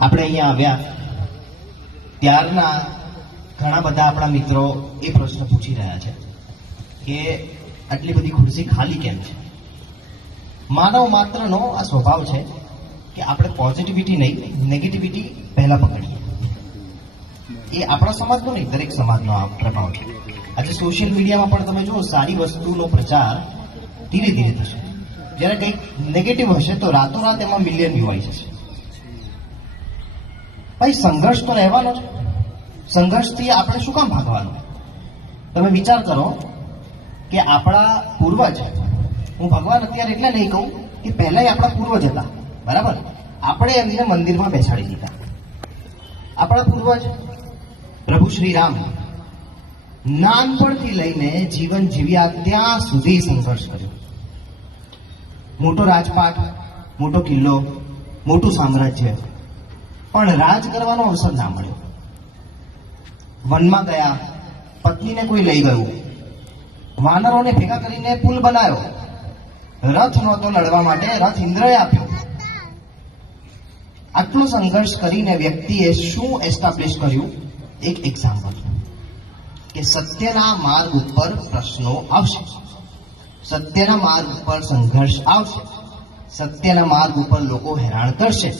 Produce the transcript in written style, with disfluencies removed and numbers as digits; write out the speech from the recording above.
આપણે અહીંયા આવ્યા ત્યારના ઘણા બધા આપણા મિત્રો એ પ્રશ્ન પૂછી રહ્યા છે કે આટલી બધી ખુરશી ખાલી કેમ છે? માનવ માત્રનો આ સ્વભાવ છે કે આપણે પોઝિટિવિટી નહીં, નેગેટિવિટી પહેલા પકડીએ. એ આપણા સમાજનો નહીં, દરેક સમાજનો આ પ્રભાવ છે. આજે સોશિયલ મીડિયામાં પણ તમે જુઓ, સારી વસ્તુનો પ્રચાર ધીરે ધીરે થશે. જ્યારે કંઈક નેગેટિવ હશે તો રાતોરાત એમાં મિલિયન વ્યૂ આવી જશે. ભાઈ, સંઘર્ષ તો રહેવાનો છે. સંઘર્ષથી આપણે શું કામ ભાગવાનું? તમે વિચાર કરો કે આપણા પૂર્વજ, હું ભગવાન અત્યારે એટલે નહીં કહું કે પહેલા આપણા પૂર્વજ હતા, બરાબર? આપણે એમને મંદિરમાં બેસાડી દીધા. આપણા પૂર્વજ પ્રભુ શ્રી રામ નાનપણથી લઈને જીવન જીવ્યા ત્યાં સુધી સંઘર્ષ કર્યો. મોટો રાજપાટ, મોટો કિલ્લો, મોટું સામ્રાજ્ય, પણ રાજ કરવાનો અવસર ના મળ્યો. વનમાં ગયા, પત્નીને કોઈ લઈ ગયું, વાનરોને ભેગા કરીને પુલ બનાવ્યો, રથ નહોતો લડવા માટે, રથ ઇન્દ્રએ આપ્યો. આટલો સંઘર્ષ કરીને વ્યક્તિએ શું એસ્ટાબ્લિશ કર્યું? એક એક્ઝામ્પલ કે સત્યના માર્ગ ઉપર પ્રશ્નો આવશે, સત્યના માર્ગ ઉપર સંઘર્ષ આવશે, સત્યના માર્ગ ઉપર લોકો હેરાન કરશે,